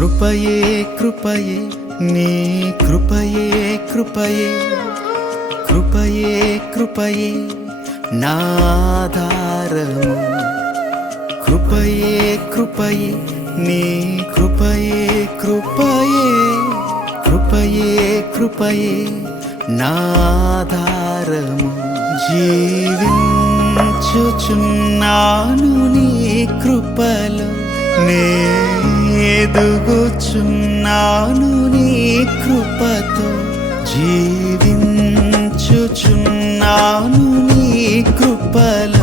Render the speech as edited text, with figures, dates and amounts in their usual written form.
కృపయే కృపయే నీ కృపయే కృపయే కృపయే కృపయే నాధారము కృపయే కృపయే నీ కృపయే కృపయే కృపయే కృపయే నాధారము జీవించుచున్నాను నీ కృపలో ఎదుగుచున్నాను నీ కృపతో జీవించుచున్నాను నీ కృపలో